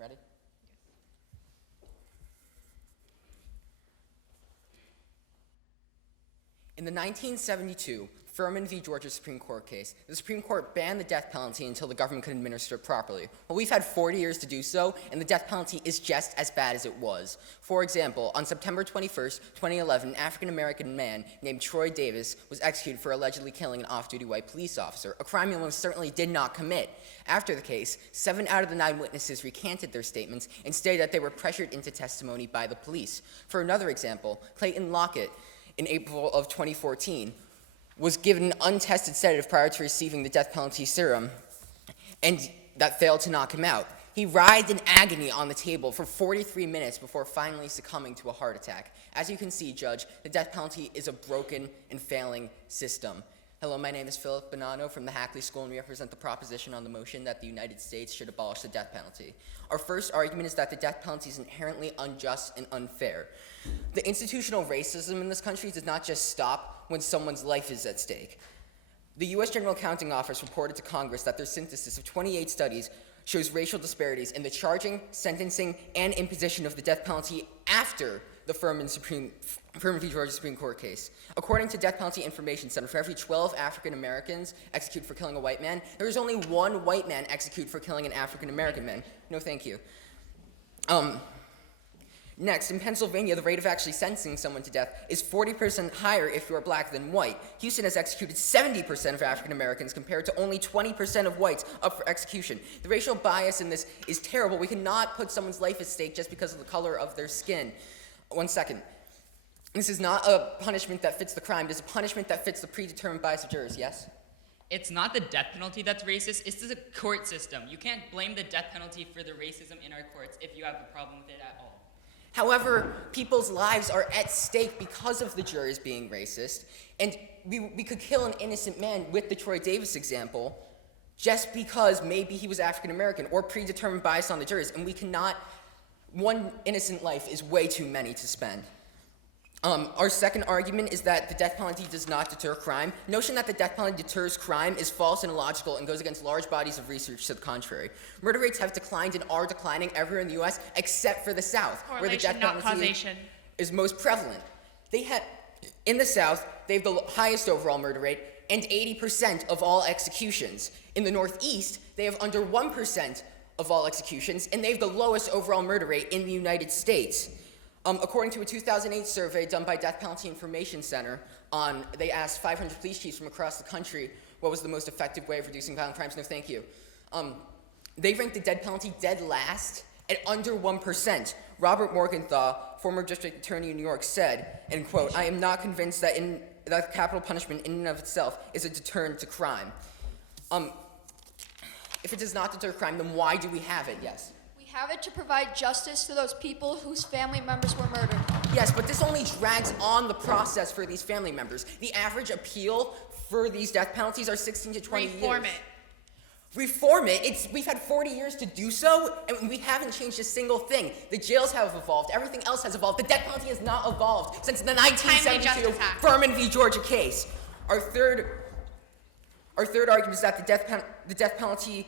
Ready? In the 1972 Furman v. Georgia Supreme Court case, the Supreme Court banned the death penalty until the government could administer it properly. Well, we've had 40 years to do so, and the death penalty is just as bad as it was. For example, on September 21st, 2011, an African-American man named Troy Davis was executed for allegedly killing an off-duty white police officer, a crime he almost certainly did not commit. After the case, 7 out of the 9 witnesses recanted their statements and stated that they were pressured into testimony by the police. For another example, Clayton Lockett, in April of 2014, was given an untested sedative prior to receiving the death penalty serum, and that failed to knock him out. He writhed in agony on the table for 43 minutes before finally succumbing to a heart attack. As you can see, Judge, the death penalty is a broken and failing system. Hello, my name is Phillip Bonanno from the Hackley School, and we represent the proposition on the motion that the United States should abolish the death penalty. Our first argument is that the death penalty is inherently unjust and unfair. The institutional racism in this country does not just stop when someone's life is at stake. The U.S. General Accounting Office reported to Congress that their synthesis of 28 studies shows racial disparities in the charging, sentencing, and imposition of the death penalty after the Furman v. Georgia Supreme Court case. According to Death Penalty Information Center, for every 12 African Americans executed for killing a white man, there is only 1 white man executed for killing an African American man. No, thank you. Next, in Pennsylvania, the rate of actually sentencing someone to death is 40% higher if you are black than white. Houston has executed 70% of African Americans compared to only 20% of whites up for execution. The racial bias in this is terrible. We cannot put someone's life at stake just because of the color of their skin. 1 second. This is not a punishment that fits the crime. It is a punishment that fits the predetermined bias of jurors, yes? It's not the death penalty that's racist, it's the court system. You can't blame the death penalty for the racism in our courts if you have a problem with it at all. However, people's lives are at stake because of the jurors being racist, and we could kill an innocent man with the Troy Davis example just because maybe he was African American or predetermined bias on the jurors, and we cannot. One innocent life is way too many to spend. Our second argument is that the death penalty does not deter crime. The notion that the death penalty deters crime is false and illogical and goes against large bodies of research to the contrary. Murder rates have declined and are declining everywhere in the U.S. except for the South, where the death penalty is most prevalent. In the South, they have the highest overall murder rate and 80% of all executions. In the Northeast, they have under 1% of all executions, and they have the lowest overall murder rate in the United States. According to a 2008 survey done by Death Penalty Information Center, they asked 500 police chiefs from across the country what was the most effective way of reducing violent crimes. No, thank you. They ranked the death penalty dead last at under 1%. Robert Morgenthau, former district attorney in New York, said, and quote, "I am not convinced that capital punishment in and of itself is a deterrent to crime." If it does not deter crime, then why do we have it? Yes? We have it to provide justice to those people whose family members were murdered. Yes, but this only drags on the process for these family members. The average appeal for these death penalties are 16 to 20 years. Reform it. We've had 40 years to do so, and we haven't changed a single thing. The jails have evolved. Everything else has evolved. The death penalty has not evolved since the 1972 Furman v. Georgia case. Our third argument is that the death penalty,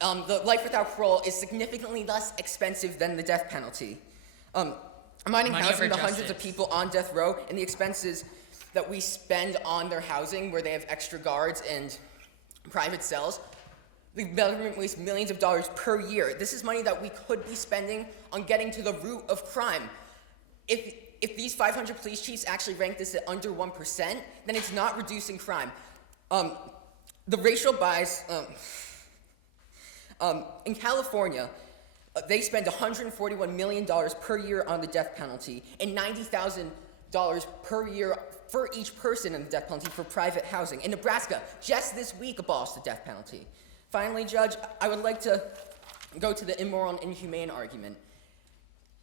the life without parole, is significantly less expensive than the death penalty. Reminding housing the hundreds of people on death row and the expenses that we spend on their housing, where they have extra guards and private cells. The government wastes millions of dollars per year. This is money that we could be spending on getting to the root of crime. If these 500 police chiefs actually rank this at under 1%, then it's not reducing crime. The racial bias, in California, they spend $141 million per year on the death penalty and $90,000 per year for each person in the death penalty for private housing. In Nebraska, just this week, abolished the death penalty. Finally, Judge, I would like to go to the immoral and inhumane argument.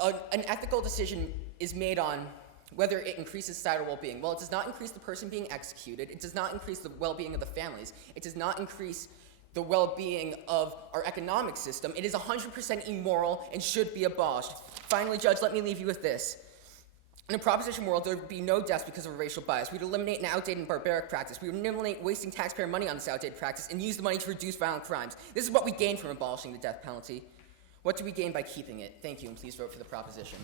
An ethical decision is made on whether it increases societal well-being. Well, it does not increase the person being executed. It does not increase the well-being of the families. It does not increase the well-being of our economic system. It is 100% immoral and should be abolished. Finally, Judge, let me leave you with this. In a proposition world, there would be no deaths because of a racial bias. We'd eliminate an outdated and barbaric practice. We would eliminate wasting taxpayer money on this outdated practice and use the money to reduce violent crimes. This is what we gain from abolishing the death penalty. What do we gain by keeping it? Thank you, and please vote for the proposition.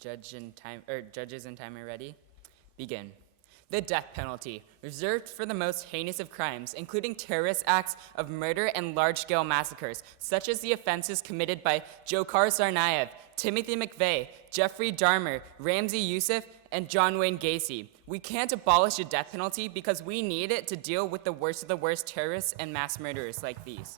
Judges and timer ready? Begin. The death penalty, reserved for the most heinous of crimes, including terrorist acts of murder and large-scale massacres, such as the offenses committed by Dzhokhar Tsarnaev, Timothy McVeigh, Jeffrey Dahmer, Ramzi Youssef, and John Wayne Gacy. We can't abolish the death penalty because we need it to deal with the worst of the worst terrorists and mass murderers like these.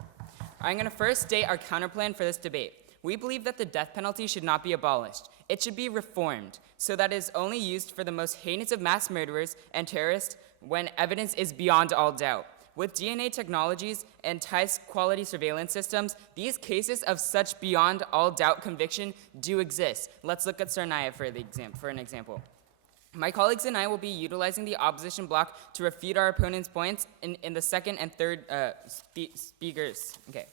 I'm going to first state our counterplan for this debate. We believe that the death penalty should not be abolished. It should be reformed so that it is only used for the most heinous of mass murderers and terrorists when evidence is beyond all doubt. With DNA technologies and high-quality surveillance systems, these cases of such beyond all doubt conviction do exist. Let's look at Tsarnaev for an example. My colleagues and I will be utilizing the opposition block to refute our opponent's points in the second and third speakers. Okay.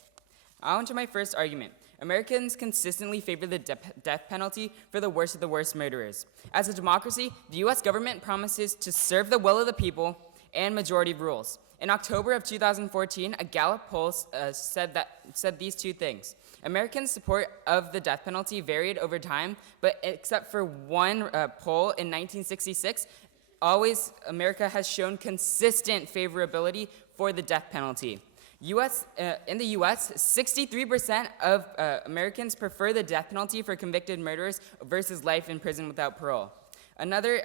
On to my first argument. Americans consistently favor the death penalty for the worst of the worst murderers. As a democracy, the U.S. government promises to serve the will of the people and majority rules. In October of 2014, a Gallup poll said these two things. Americans' support of the death penalty varied over time, but except for one poll in 1966, America has shown consistent favorability for the death penalty. In the U.S., 63% of Americans prefer the death penalty for convicted murderers versus life in prison without parole. Another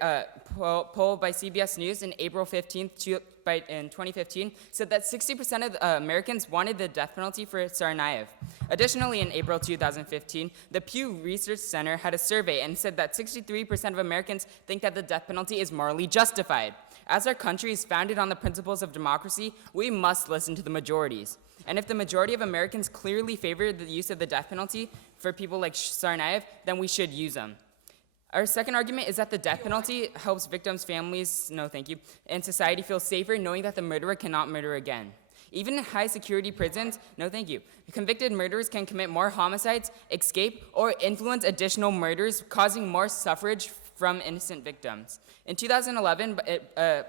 poll by CBS News in April 15th, in 2015 said that 60% of Americans wanted the death penalty for Tsarnaev. Additionally, in April 2015, the Pew Research Center had a survey and said that 63% of Americans think that the death penalty is morally justified. As our country is founded on the principles of democracy, we must listen to the majorities. And if the majority of Americans clearly favor the use of the death penalty for people like Tsarnaev, then we should use them. Our second argument is that the death penalty helps victims' families, and society feel safer knowing that the murderer cannot murder again. Even in high-security prisons, convicted murderers can commit more homicides, escape, or influence additional murders, causing more suffrage from innocent victims. In 2011,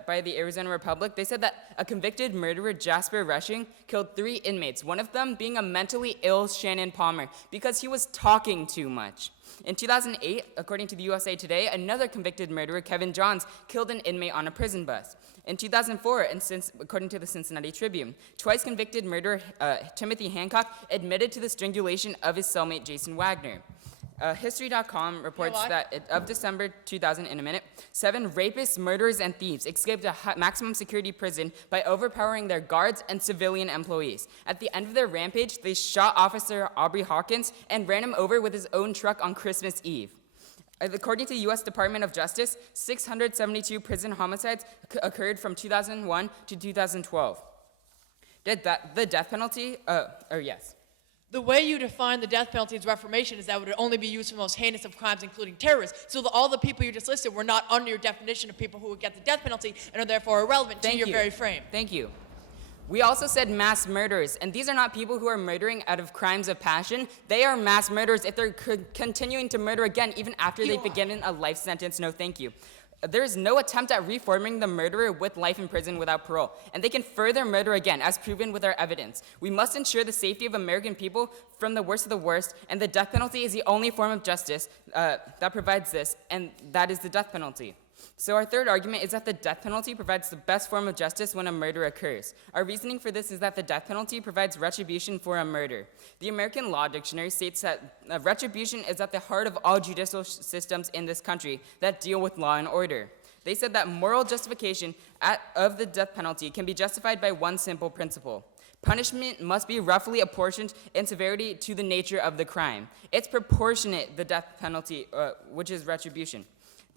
by the Arizona Republic, they said that a convicted murderer, Jasper Rushing, killed 3 inmates, one of them being a mentally ill Shannon Palmer, because he was talking too much. In 2008, according to the USA Today, another convicted murderer, Kevin Johns, killed an inmate on a prison bus. In 2004, according to the Cincinnati Tribune, twice convicted murderer Timothy Hancock admitted to the strangulation of his cellmate Jason Wagner. History.com reports that of December 2000, 7 rapists, murderers, and thieves escaped a maximum security prison by overpowering their guards and civilian employees. At the end of their rampage, they shot Officer Aubrey Hawkins and ran him over with his own truck on Christmas Eve. According to the U.S. Department of Justice, 672 prison homicides occurred from 2001 to 2012. The death penalty? Yes. The way you define the death penalty as reformation is that it would only be used for the most heinous of crimes, including terrorists. So all the people you just listed were not under your definition of people who would get the death penalty and are therefore irrelevant to your very frame. Thank you. We also said mass murderers, and these are not people who are murdering out of crimes of passion. They are mass murderers if they're continuing to murder again, even after they've been given a life sentence. No, thank you. There is no attempt at reforming the murderer with life in prison without parole, and they can further murder again, as proven with our evidence. We must ensure the safety of American people from the worst of the worst, and the death penalty is the only form of justice that provides this, and that is the death penalty. So our third argument is that the death penalty provides the best form of justice when a murder occurs. Our reasoning for this is that the death penalty provides retribution for a murder. The American Law Dictionary states that retribution is at the heart of all judicial systems in this country that deal with law and order. They said that moral justification of the death penalty can be justified by one simple principle. Punishment must be roughly apportioned in severity to the nature of the crime. It's proportionate, the death penalty, which is retribution.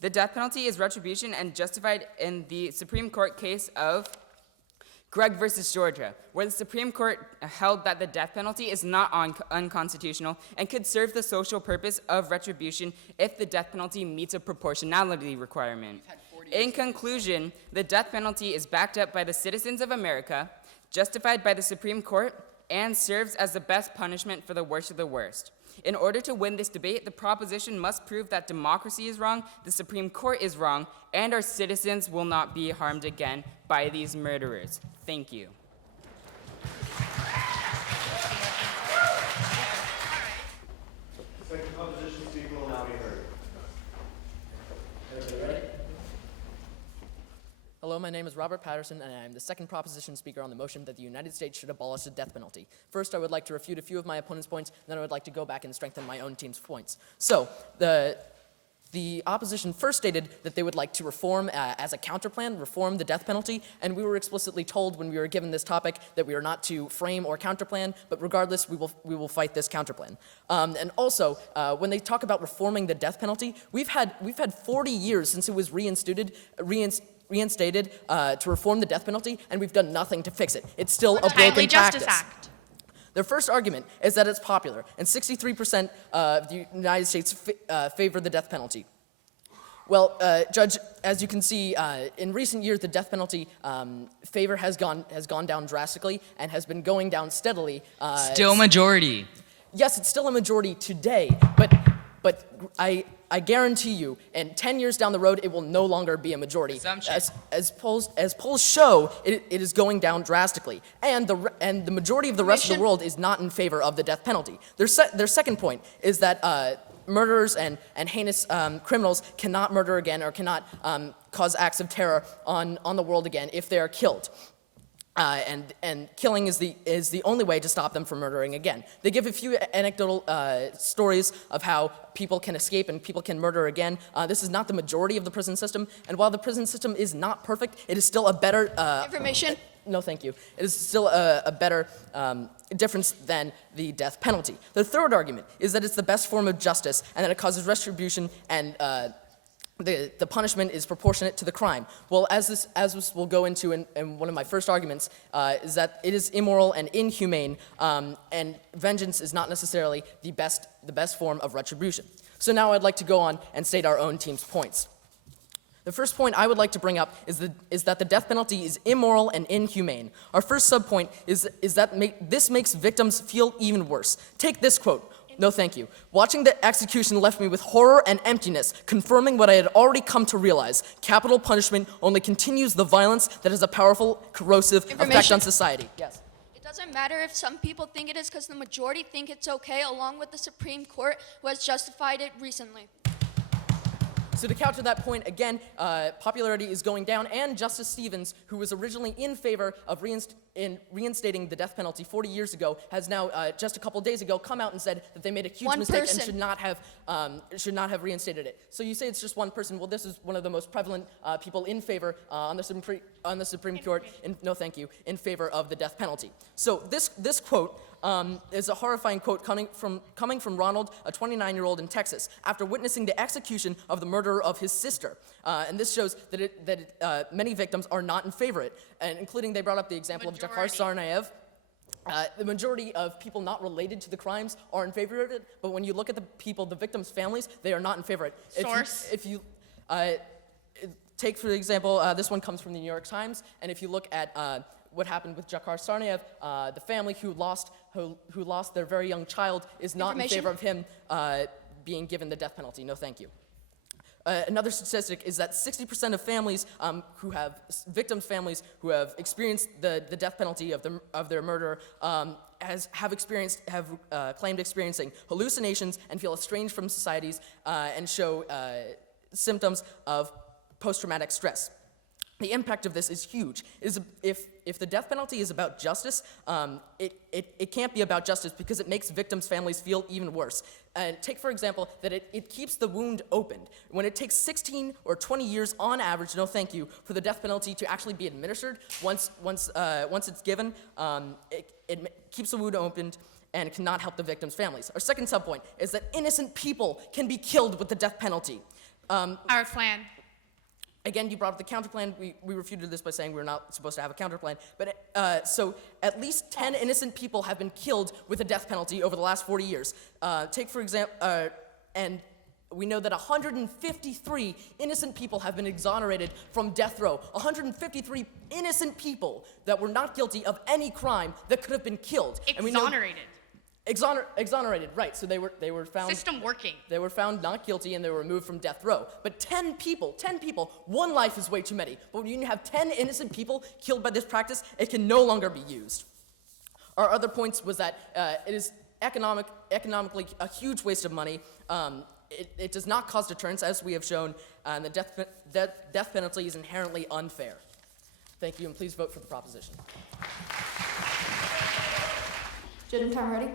The death penalty is retribution and justified in the Supreme Court case of Gregg versus Georgia, where the Supreme Court held that the death penalty is not unconstitutional and could serve the social purpose of retribution if the death penalty meets a proportionality requirement. In conclusion, the death penalty is backed up by the citizens of America, justified by the Supreme Court, and serves as the best punishment for the worst of the worst. In order to win this debate, the proposition must prove that democracy is wrong, the Supreme Court is wrong, and our citizens will not be harmed again by these murderers. Thank you. Second proposition speaker will now be heard. Everybody ready? Hello, my name is Robert Patterson, and I am the second proposition speaker on the motion that the United States should abolish the death penalty. First, I would like to refute a few of my opponent's points, then I would like to go back and strengthen my own team's points. So, the opposition first stated that they would like to reform, as a counterplan, reform the death penalty, and we were explicitly told when we were given this topic that we are not to frame or counterplan, but regardless, we will fight this counterplan. And also, when they talk about reforming the death penalty, we've had 40 years since it was reinstated to reform the death penalty, and we've done nothing to fix it. It's still a broken practice. Their first argument is that it's popular, and 63% of the United States favor the death penalty. Well, Judge, as you can see, in recent years, the death penalty favor has gone down drastically and has been going down steadily. Still majority. Yes, it's still a majority today, but I guarantee you, in 10 years down the road, it will no longer be a majority. Assumption. As polls show, it is going down drastically, and the majority of the rest of the world is not in favor of the death penalty. Their second point is that murderers and heinous criminals cannot murder again or cannot cause acts of terror on the world again if they are killed. And killing is the only way to stop them from murdering again. They give a few anecdotal stories of how people can escape and people can murder again. This is not the majority of the prison system, and while the prison system is not perfect, it is still a better... Information? No, thank you. It is still a better difference than the death penalty. The third argument is that it's the best form of justice and that it causes retribution and... The punishment is proportionate to the crime. Well, as this will go into in one of my first arguments, is that it is immoral and inhumane, and vengeance is not necessarily the best form of retribution. So now I'd like to go on and state our own team's points. The first point I would like to bring up is that the death penalty is immoral and inhumane. Our first subpoint is that this makes victims feel even worse. Take this quote. No, thank you. Watching the execution left me with horror and emptiness, confirming what I had already come to realize. Capital punishment only continues the violence that has a powerful, corrosive effect on society. Yes. It doesn't matter if some people think it is because the majority think it's okay, along with the Supreme Court, who has justified it recently. So to counter that point, again, popularity is going down, and Justice Stevens, who was originally in favor of reinstating the death penalty 40 years ago, has now, just a couple days ago, come out and said that they made a huge mistake and should not have reinstated it. So you say it's just one person. Well, this is one of the most prevalent people in favor on the Supreme Court, no thank you, in favor of the death penalty. So this quote is a horrifying quote coming from Ronald, a 29-year-old in Texas, after witnessing the execution of the murderer of his sister. And this shows that many victims are not in favor of it, and including they brought up the example of Jakhar Tsarnaev. The majority of people not related to the crimes are in favor of it, but when you look at the victims' families, they are not in favor of it. Source? If you take, for example, this one comes from the New York Times, and if you look at what happened with Jakhar Tsarnaev, the family who lost their very young child is not in favor of him being given the death penalty. No, thank you. Another statistic is that 60% of families victims' families who have experienced the death penalty of their murderer have claimed experiencing hallucinations and feel estranged from societies and show symptoms of post-traumatic stress. The impact of this is huge. If the death penalty is about justice, it can't be about justice because it makes victims' families feel even worse. Take, for example, that it keeps the wound opened. When it takes 16 or 20 years on average, no thank you, for the death penalty to actually be administered, once it's given, it keeps the wound opened and cannot help the victims' families. Our second subpoint is that innocent people can be killed with the death penalty. Our plan. Again, you brought up the counterplan. We refuted this by saying we're not supposed to have a counterplan. But so at least 10 innocent people have been killed with a death penalty over the last 40 years. Take, for example, and we know that 153 innocent people have been exonerated from death row. 153 innocent people that were not guilty of any crime that could have been killed. And we know- Exonerated. Exonerated, right? So they were found. System working. They were found not guilty and they were removed from death row. But 10 people, one life is way too many. But when you have 10 innocent people killed by this practice, it can no longer be used. Our other points was that it is economically a huge waste of money. It does not cause deterrence, as we have shown, and the death penalty is inherently unfair. Thank you, and please vote for the proposition. Judging time ready?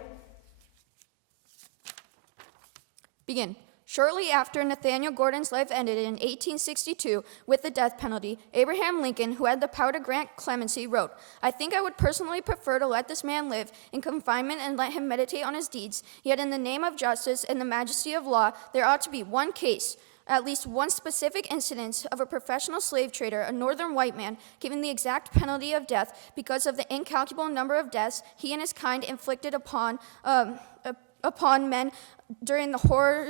Begin. Shortly after Nathaniel Gordon's life ended in 1862 with the death penalty, Abraham Lincoln, who had the power to grant clemency, wrote, "I think I would personally prefer to let this man live in confinement and let him meditate on his deeds. Yet in the name of justice and the majesty of law, there ought to be one case, at least one specific incident of a professional slave trader, a northern white man, given the exact penalty of death because of the incalculable number of deaths he and his kind inflicted upon men during the horror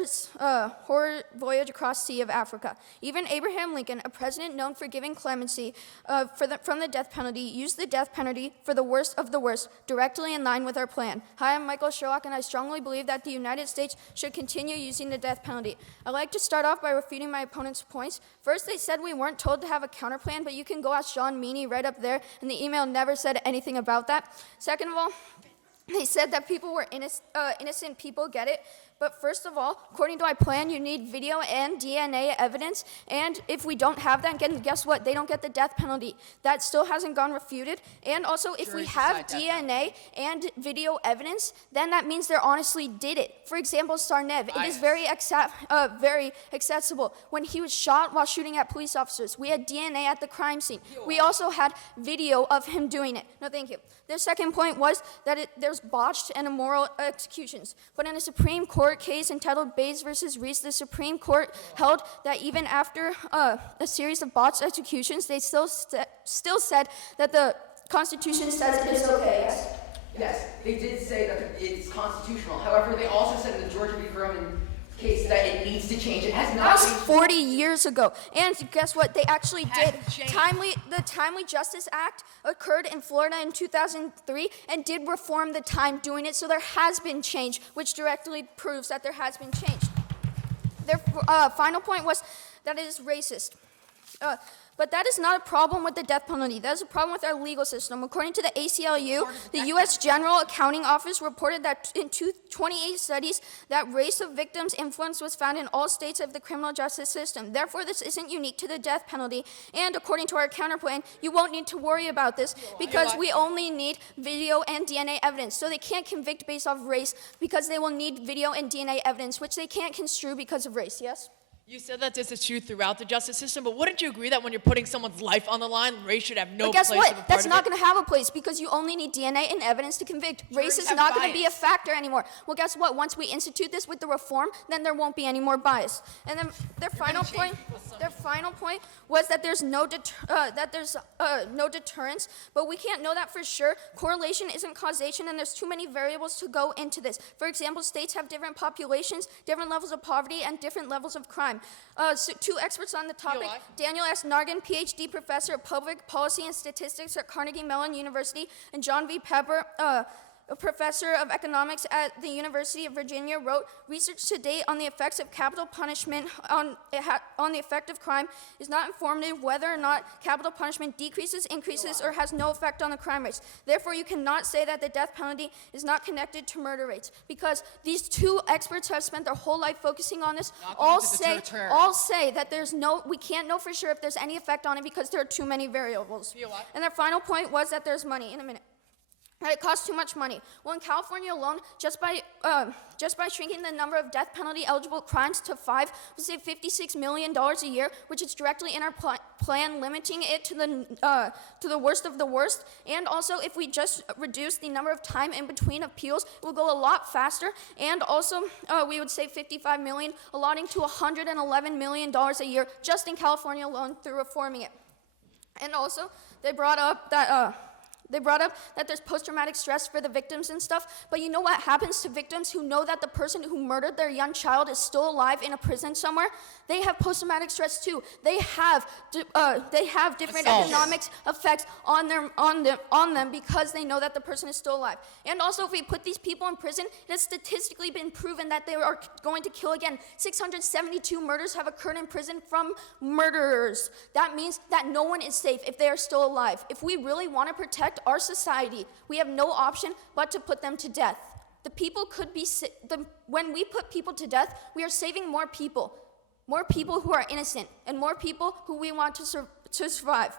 voyage across the sea of Africa. Even Abraham Lincoln, a president known for giving clemency from the death penalty, used the death penalty for the worst of the worst, directly in line with our plan. Hi, I'm Michael Sherlock, and I strongly believe that the United States should continue using the death penalty. I'd like to start off by refuting my opponent's points. First, they said we weren't told to have a counterplan, but you can go ask John Meany right up there, and the email never said anything about that. Second of all, they said that people were innocent people, get it? But first of all, according to our plan, you need video and DNA evidence. And if we don't have that, guess what? They don't get the death penalty. That still hasn't gone refuted. And also, if we have DNA and video evidence, then that means they honestly did it. For example, Sarnev, it is very accessible. When he was shot while shooting at police officers, we had DNA at the crime scene. We also had video of him doing it. No, thank you. Their second point was that there's botched and immoral executions. But in a Supreme Court case entitled Bays versus Reese, the Supreme Court held that even after a series of botched executions, they still said that the Constitution says it's okay, yes? Yes, they did say that it's constitutional. However, they also said in the Georgia v. Furman case that it needs to change. It has That not was been 40 years ago. And guess what? They actually did. changed. The Timely Justice Act occurred in Florida in 2003 and did reform the time doing it. So there has been change, which directly proves that there has been change. Their final point was that it is racist. But that is not a problem with the death penalty. That is a problem with our legal system. According to the ACLU, the U.S. General Accounting Office reported that in 28 studies that race of victims' influence was found in all states of the criminal justice system. Therefore, this isn't unique to the death penalty. And according to our counterplan, you won't need to worry about this because we only need video and DNA evidence. So they can't convict based off race because they will need video and DNA evidence, which they can't construe because of race, yes? You said that this is true throughout the justice system, but wouldn't you agree that when you're putting someone's life on the line, race should have no But guess place what? to be part That's of not it? going to have a place because you only need DNA and evidence to convict. Race is have not going to be a bias. factor anymore. Well, guess what? Once we institute this with the reform, then there won't be any more bias. And then their final point was that there's no deterrence, but we can't know that for sure. Correlation isn't causation, and there's too many variables to go into this. For example, states have different populations, different levels of poverty, and different levels of crime. So two experts on the topic, Daniel S. Nargan, PhD professor of public policy and statistics at Carnegie Mellon University, and John V. Pepper, a professor of economics at the University of Virginia, wrote, "Research to date on the effects of capital punishment on the effect of crime is not informative whether or not capital punishment decreases, increases, or has no effect on the crime rates. Therefore, you cannot say that the death penalty is not connected to murder rates." Because these two experts have spent their whole life focusing on this, all say that we can't know for sure if there's any effect on it because there are too many variables. And their final point was that there's money. In a minute. That it costs too much money. Well, in California alone, just by shrinking the number of death penalty eligible crimes to 5, we save $56 million a year, which is directly in our plan, limiting it to the worst of the worst. And also, if we just reduce the number of time in between appeals, it will go a lot faster. And also, we would save $55 million, allotting to $111 million a year just in California alone through reforming it. And also, they brought up that They brought up that there's post-traumatic stress for the victims and stuff, but you know what happens to victims who know that the person who murdered their young child is still alive in a prison somewhere? They have post-traumatic stress too. They have different economic effects on them because they know that the person is still alive. And also, if we put these people in prison, it has statistically been proven that they are going to kill again. 672 murders have occurred in prison from murderers. That means that no one is safe if they are still alive. If we really want to protect our society, we have no option but to put them to death. The people could be, when we put people to death, we are saving more people who are innocent, and more people who we want to survive.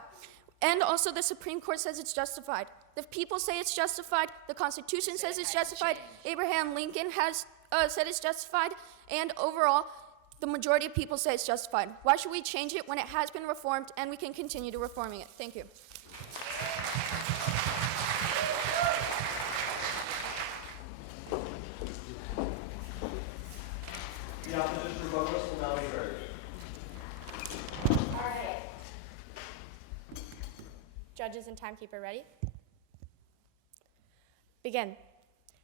And also the Supreme Court says it's justified. The people say it's justified, the Constitution says it's justified, Abraham Lincoln has said it's justified, and overall, the majority of people say it's justified. Why should we change it when it has been reformed and we can continue to reforming it? Thank you. The opposition rebuttalists will now be heard. All right. Judges and timekeeper ready? Begin.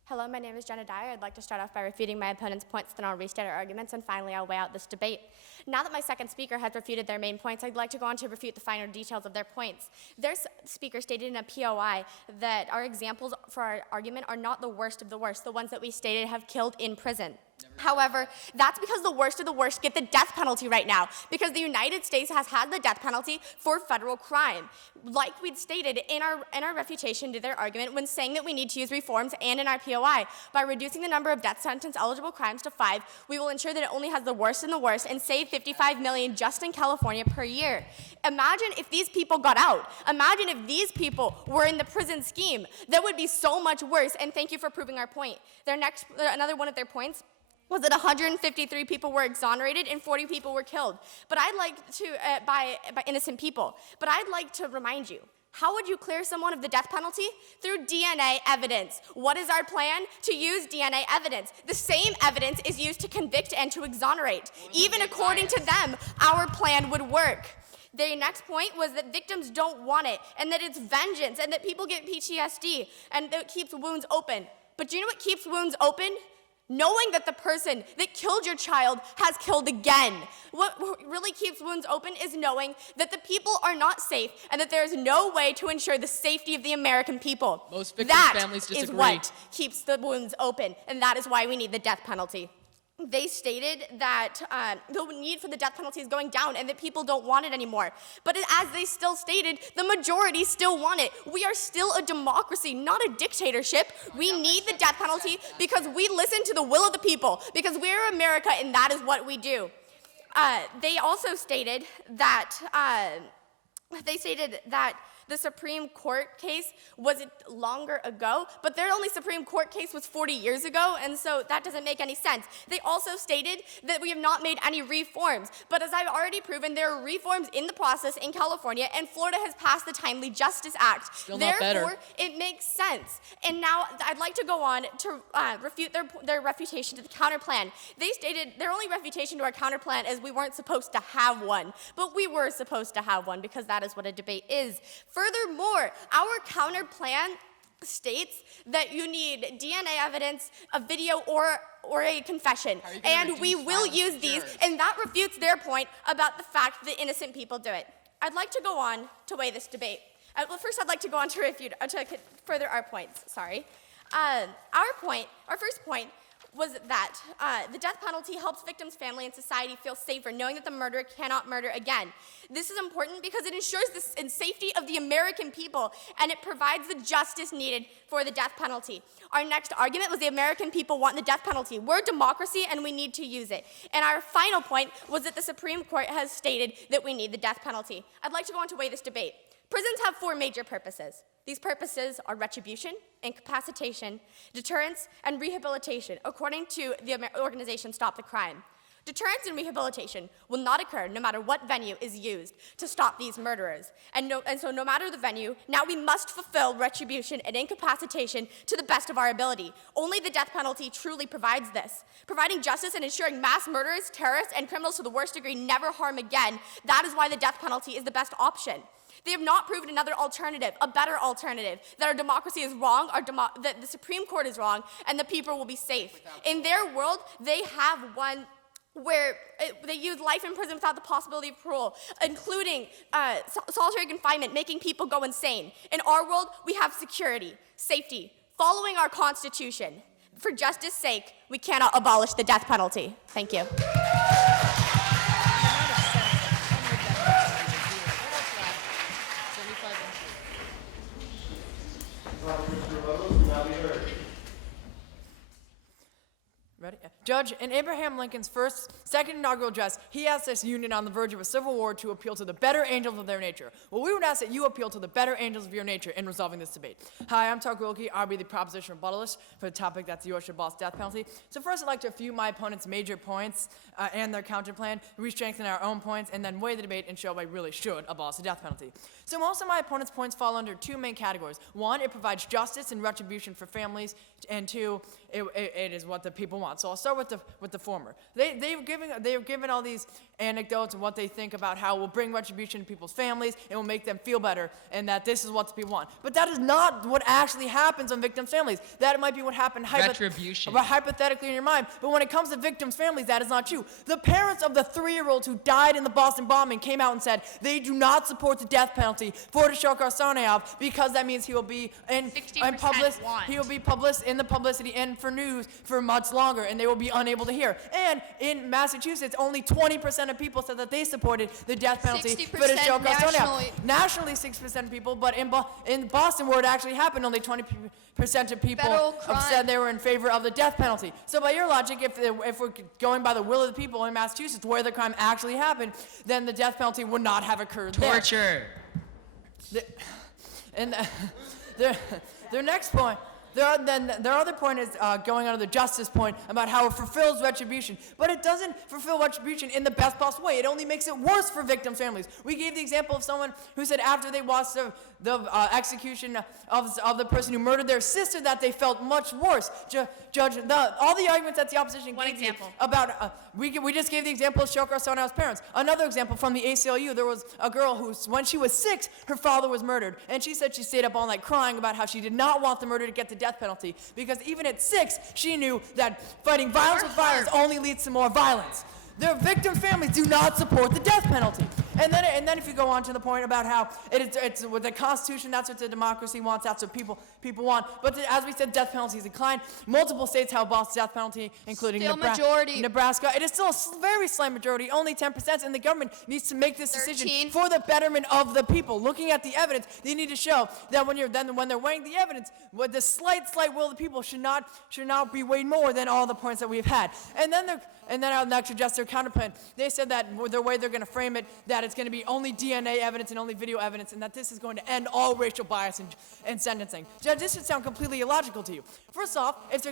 Hello, my name is Jenna Die. I'd like to start off by refuting my opponent's points, then I'll restate our arguments, and finally I'll weigh out this debate. Now that my second speaker has refuted their main points, I'd like to go on to refute the finer details of their points. Their speaker stated in a POI that our examples for our argument are not the worst of the worst. The ones that we stated have killed in prison. However, that's because the worst of the worst get the death penalty right now, because the United States has had the death penalty for federal crime. Like we'd stated in our refutation to their argument when saying that we need to use reforms, and in our POI, by reducing the number of death sentence eligible crimes to 5, we will ensure that it only has the worst and the worst and save $55 million just in California per year. Imagine if these people got out. Imagine if these people were in the prison scheme. That would be so much worse, and thank you for proving our point. Another one of their points was that 153 people were exonerated and 40 people were killed. But I'd like to, by innocent people. But I'd like to remind you, how would you clear someone of the death penalty? Through DNA evidence. What is our plan? To use DNA evidence. The same evidence is used to convict and to exonerate. Even according to them, our plan would work. Their next point was that victims don't want it, and that it's vengeance, and that people get PTSD, and that it keeps wounds open. But do you know what keeps wounds open? Knowing that the person that killed your child has killed again. What really keeps wounds open is knowing that the people are not safe and that there is no way to ensure the safety of the American people. Most victims' families That is disagree. what keeps the wounds open, and that is why we need the death penalty. They stated that the need for the death penalty is going down and that people don't want it anymore. But as they still stated, the majority still want it. We are still a democracy, not a dictatorship. We need the death penalty because we listen to the will of the people, because we're America and that is what we do. They also stated that the Supreme Court case was longer ago, but their only Supreme Court case was 40 years ago, and so that doesn't make any sense. They also stated that we have not made any reforms, but as I've already proven, there are reforms in the process in California, and Florida has passed the Timely Justice Act. Still not better. Therefore, it makes sense. And now I'd like to go on to refute their refutation to the counterplan. They stated their only refutation to our counterplan is we weren't supposed to have one, but we were supposed to have one because that is what a debate is. Furthermore, our counterplan states that you need DNA evidence, a video, or a confession. And we will use these, and that refutes their point about the fact that innocent people do it. I'd like to go on to weigh this debate. Well, first I'd like to go on to refute, to further our points, sorry. Our first point was that the death penalty helps victims' family and society feel safer, knowing that the murderer cannot murder again. This is important because it ensures the safety of the American people, and it provides the justice needed for the death penalty. Our next argument was the American people want the death penalty. We're a democracy, and we need to use it. And our final point was that the Supreme Court has stated that we need the death penalty. I'd like to go on to weigh this debate. Prisons have 4 major purposes. These purposes are retribution, incapacitation, deterrence, and rehabilitation, according to the organization Stop the Crime. Deterrence and rehabilitation will not occur no matter what venue is used to stop these murderers. And so no matter the venue, now we must fulfill retribution and incapacitation to the best of our ability. Only the death penalty truly provides this. Providing justice and ensuring mass murderers, terrorists, and criminals to the worst degree never harm again. That is why the death penalty is the best option. They have not proven another alternative, a better alternative, that our democracy is wrong, that the Supreme Court is wrong, and the people will be safe. In their world, they have one where they use life in prison without the possibility of parole, including solitary confinement, making people go insane. In our world, we have security, safety, following our Constitution. For justice's sake, we cannot abolish the death penalty. Thank you. Ready? Judge, in Abraham Lincoln's second inaugural address, he asked this union on the verge of a civil war to appeal to the better angels of their nature. Well, we would ask that you appeal to the better angels of your nature in resolving this debate. Hi, I'm Tark Wilkie. I'll be the proposition rebuttalist for the topic that's the U.S. should abolish death penalty. So first, I'd like to review my opponent's major points and their counter plan, re-strengthen our own points, and then weigh the debate and show why we really should abolish the death penalty. So most of my opponent's points fall under two main categories. One, it provides justice and retribution for families, and two, it is what the people want. So I'll start with the former. They've given all these anecdotes and what they think about how it will bring retribution to people's families, it will make them feel better, and that this is what the people want. But that is not what actually happens on victims' families. That might be what happened hypothetically in your mind, but when it comes to victims' families, that is not true. The parents of the 3-year-olds who died in the Boston bombing came out and said they do not support the death penalty for Sherlock because that means he will be published in the publicity and for news for much longer, and they will be unable to hear. And in Massachusetts, only 20% of people said that they supported the death penalty for the Sherlock Nationally, 6% of people, but in Boston, where it actually happened, only 20% of people said they were in favor of the death penalty. So by your logic, if we're going by the will of the people in Massachusetts, where the crime actually happened, then the death penalty would not have occurred Torture. Their next point. Their other point is going on to the justice point about how it fulfills retribution. But it doesn't fulfill retribution in the best possible way. It only makes it worse for victims' families. We gave the example of someone who said after they watched the execution of the person who murdered their sister that they felt much worse. Judge, all the arguments that the opposition gave example. About, we just gave the example of Sherlock parents. Another example from the ACLU, there was a girl who, when she was 6, her father was murdered. And she said she stayed up all night crying about how she did not want the murder to get the death penalty, because even at 6, she knew that fighting violence with violence only leads to more violence. Their victim families do not support the death penalty. And then if you go on to the point about how it's with the Constitution, that's what the democracy wants, that's what people want. But as we said, death penalties decline. Multiple states have abolished death penalty, including Nebraska. It is still a very slight majority, only 10%, and the government needs to make this decision for the betterment of the people. Looking at the evidence, they need to show that when they're weighing the evidence, the slight will of the people should not be weighed more than all the points that we've had. And then I'll next address their counterpoint. They said that the way they're going to frame it, that it's going to be only DNA evidence and only video evidence, and that this is going to end all racial bias in sentencing. Judge, this should sound completely illogical to you. First off, if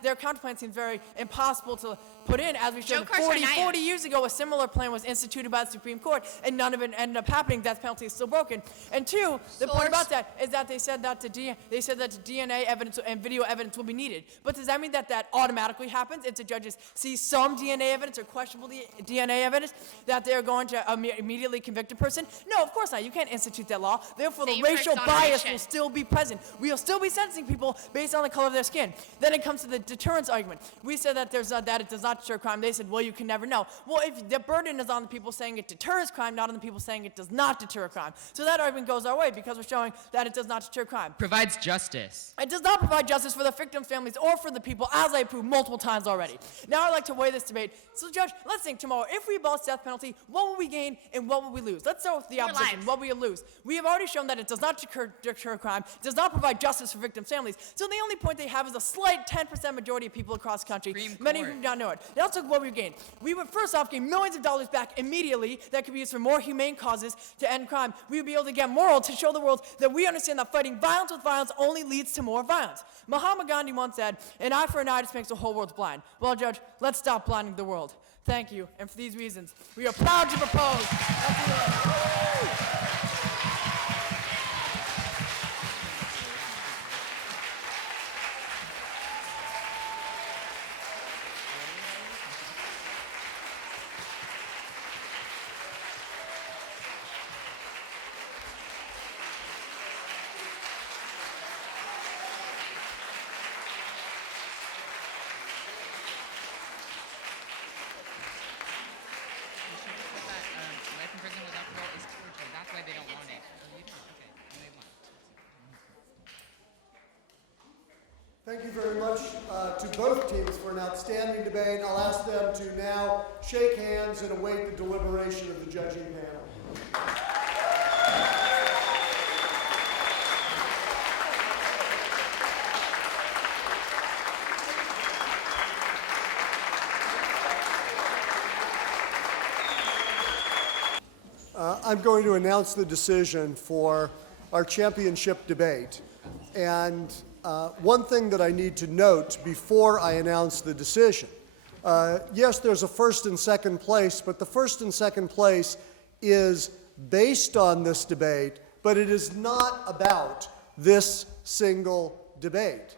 their counterpoint seems very impossible to put in, as we showed 40 years ago, a similar plan was instituted by the Supreme Court, and none of it ended up happening. Death penalty is still broken. And two, the point about that is that they said that DNA evidence and video evidence will be needed. But does that mean that automatically happens if the judges see some DNA evidence or questionable DNA evidence that they're going to immediately convict a person? No, of course not. You can't institute that law. Therefore, the racial bias will still be present. We will still be sentencing people based on the color of their skin. Then it comes to the deterrence argument. We said that that it does not deter crime. They said, well, you can never know. Well, if the burden is on the people saying it deters crime, not on the people saying it does not deter crime. So that argument goes our way because we're showing that it does not deter crime. Provides justice. It does not provide justice for the victims' families or for the people, as I proved multiple times already. Now I'd like to weigh this debate. So, Judge, let's think tomorrow. If we abolish death penalty, what will we gain and what will we lose? Let's start with the opposition. What will we lose? We have already shown that it does not deter crime, does not provide justice for victims' families. So the only point they have is a slight 10% majority of people across the country. Many who do not know it. Now let's look at what we gain. We would first off gain millions of dollars back immediately that could be used for more humane causes to end crime. We would be able to get moral to show the world that we understand that fighting violence with violence only leads to more violence. Mahatma Gandhi once said, an eye for an eye just makes the whole world blind. Well, Judge, let's stop blinding the world. Thank you, and for these reasons, we are proud to propose. you very much to both teams for an outstanding debate. I'll ask them to now shake hands and await the deliberation of the judging panel. I'm going to announce the decision for our championship debate. And one thing that I need to note before I announce the decision, yes, there's a first and second place, but the first and second place is based on this debate, but it is not about this single debate.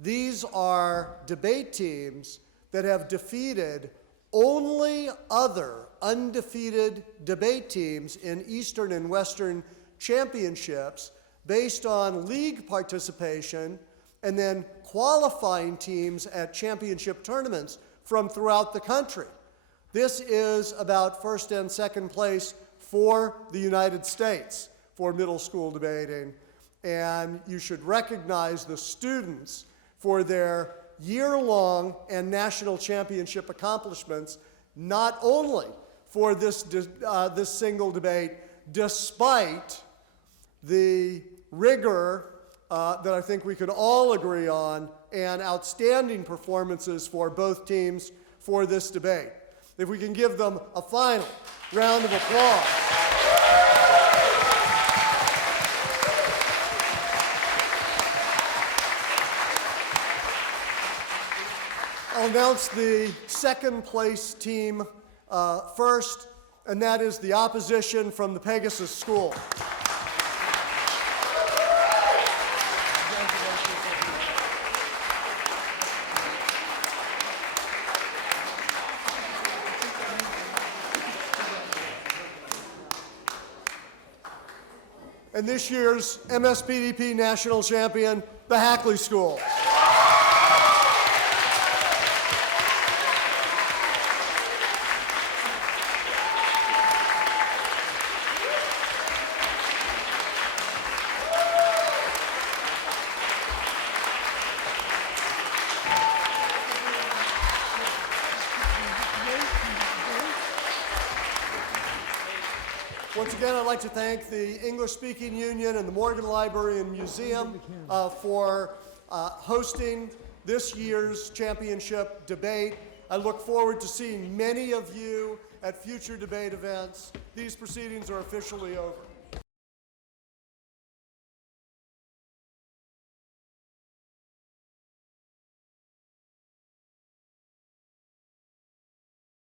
These are debate teams that have defeated only other undefeated debate teams in Eastern and Western championships based on league participation and then qualifying teams at championship tournaments from throughout the country. This is about first and second place for the United States for middle school debating, and you should recognize the students for their year-long and national championship accomplishments, not only for this single debate, despite the rigor that I think we could all agree on and outstanding performances for both teams for this debate. If we can give them a final round of applause. I'll announce the second place team first, and that is the opposition from the Pegasus School. And this year's MSPDP national champion, the Hackley School. Once again, I'd like to thank the English-Speaking Union and the Morgan Library and Museum for hosting this year's championship debate. I look forward to seeing many of you at future debate events. These proceedings are officially over.